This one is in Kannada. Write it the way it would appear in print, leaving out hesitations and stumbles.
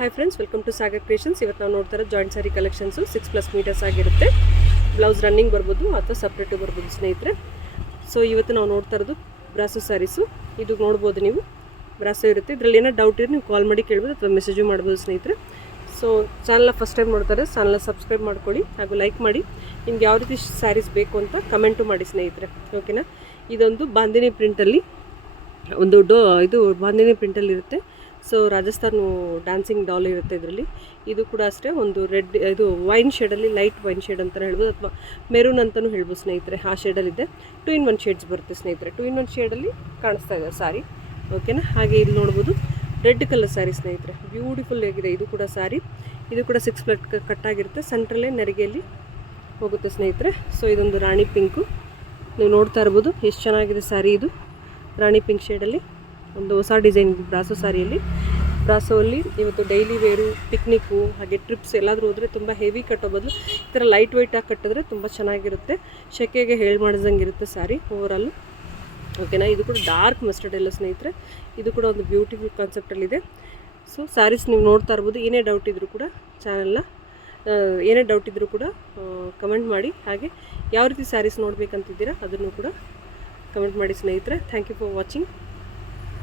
Hi friends, welcome to Sagar creations. ಇವತ್ತು ನಾವು ನೋಡ್ತಾ ಇರೋದು ಜಾಯಿಂಟ್ ಸ್ಯಾರಿ ಕಲೆಕ್ಷನ್ಸು 6+ ಮೀಟರ್ಸ್ ಆಗಿರುತ್ತೆ. ಬ್ಲೌಸ್ ರನ್ನಿಂಗ್ ಬರ್ಬೋದು ಅಥವಾ ಸಪ್ರೇಟು ಬರ್ಬೋದು ಸ್ನೇಹಿತರೆ. ಸೊ ಇವತ್ತು ನಾವು ನೋಡ್ತಾ ಇರೋದು ಬ್ರಾಸೋ ಸ್ಯಾರೀಸು. ಇದು ನೋಡ್ಬೋದು ನೀವು, ಬ್ರಾಸೋ ಇರುತ್ತೆ. ಇದರಲ್ಲಿ ಏನೋ ಡೌಟ್ ಇದ್ರೆ ನೀವು ಕಾಲ್ ಮಾಡಿ ಕೇಳ್ಬೋದು ಅಥವಾ ಮೆಸೇಜು ಮಾಡ್ಬೋದು ಸ್ನೇಹಿತರೆ. ಸೊ ಚಾನಲ್ನ ಫಸ್ಟ್ ಟೈಮ್ ನೋಡ್ತಾರೆ, ಚಾನಲ್ನ ಸಬ್ಸ್ಕ್ರೈಬ್ ಮಾಡ್ಕೊಳ್ಳಿ ಹಾಗೂ ಲೈಕ್ ಮಾಡಿ. ನಿಮ್ಗೆ ಯಾವ ರೀತಿ ಸ್ಯಾರೀಸ್ ಬೇಕು ಅಂತ ಕಮೆಂಟು ಮಾಡಿ ಸ್ನೇಹಿತರೆ, ಓಕೆನಾ. ಇದೊಂದು ಬಾಂದಿನಿ ಪ್ರಿಂಟಲ್ಲಿ ಇದು ಬಾಂದಿನಿ ಪ್ರಿಂಟಲ್ಲಿ ಇರುತ್ತೆ. ಸೊ ರಾಜಸ್ಥಾನ್ ಡ್ಯಾನ್ಸಿಂಗ್ ಡಾಲ್ ಇರುತ್ತೆ ಇದರಲ್ಲಿ. ಇದು ಕೂಡ ಅಷ್ಟೇ ಒಂದು ರೆಡ್, ಇದು ವೈನ್ ಶೇಡಲ್ಲಿ, ಲೈಟ್ ವೈನ್ ಶೇಡ್ ಅಂತಲೇ ಹೇಳ್ಬೋದು ಅಥವಾ ಮೆರೂನ್ ಅಂತಲೂ ಹೇಳ್ಬೋದು ಸ್ನೇಹಿತರೆ. ಆ ಶೇಡಲ್ಲಿದೆ. 2 in 1 ಶೇಡ್ಸ್ ಬರುತ್ತೆ ಸ್ನೇಹಿತರೆ. 2 in 1 ಶೇಡಲ್ಲಿ ಕಾಣಿಸ್ತಾ ಇದೆ ಸಾರಿ, ಓಕೆನಾ. ಹಾಗೆ ಇಲ್ಲಿ ನೋಡ್ಬೋದು ರೆಡ್ ಕಲರ್ ಸ್ಯಾರಿ ಸ್ನೇಹಿತರೆ, ಬ್ಯೂಟಿಫುಲ್ ಆಗಿದೆ. ಇದು ಕೂಡ ಸ್ಯಾರಿ, ಇದು ಕೂಡ 6 ಪ್ಲೇಟ್ ಕಟ್ಟಾಗಿರುತ್ತೆ. ಸೆಂಟ್ರಲ್ಲೇ ನೆರಿಗೆಯಲ್ಲಿ ಹೋಗುತ್ತೆ ಸ್ನೇಹಿತರೆ. ಸೊ ಇದೊಂದು ರಾಣಿ ಪಿಂಕು, ನೀವು ನೋಡ್ತಾ ಇರ್ಬೋದು ಎಷ್ಟು ಚೆನ್ನಾಗಿದೆ ಸ್ಯಾರಿ. ಇದು ರಾಣಿ ಪಿಂಕ್ ಶೇಡಲ್ಲಿ ಒಂದು ಹೊಸ ಡಿಸೈನ್ ಬ್ರಾಸೋ ಸ್ಯಾರಿಯಲ್ಲಿ. ಬ್ರಾಸೋಲ್ಲಿ ಇವತ್ತು ಡೈಲಿ ವೇರು, ಪಿಕ್ನಿಕ್ಕು, ಹಾಗೆ ಟ್ರಿಪ್ಸ್ ಎಲ್ಲಾದರೂ ಹೋದರೆ ತುಂಬ ಹೆವಿ ಕಟ್ಟೋ ಬದಲು ಈ ಥರ ಲೈಟ್ ವೆಯ್ಟಾಗಿ ಕಟ್ಟಿದ್ರೆ ತುಂಬ ಚೆನ್ನಾಗಿರುತ್ತೆ. ಶೆಕೆಗೆ ಮಾಡಿದಂಗೆ ಇರುತ್ತೆ ಸ್ಯಾರಿ ಓವರಾಲು, ಓಕೆನಾ. ಇದು ಕೂಡ ಡಾರ್ಕ್ ಮಸ್ಟರ್ಡ್ ಎಲ್ಲ ಸ್ನೇಹಿತರೆ. ಇದು ಕೂಡ ಒಂದು ಬ್ಯೂಟಿಫುಲ್ ಕಾನ್ಸೆಪ್ಟಲ್ಲಿದೆ. ಸೊ ಸ್ಯಾರೀಸ್ ನೀವು ನೋಡ್ತಾ ಇರ್ಬೋದು. ಏನೇ ಡೌಟ್ ಇದ್ದರೂ ಕೂಡ ಕಮೆಂಟ್ ಮಾಡಿ. ಹಾಗೆ ಯಾವ ರೀತಿ ಸ್ಯಾರೀಸ್ ನೋಡಬೇಕಂತಿದ್ದೀರಾ ಅದನ್ನು ಕೂಡ ಕಮೆಂಟ್ ಮಾಡಿ ಸ್ನೇಹಿತರೆ. Thank you for watching.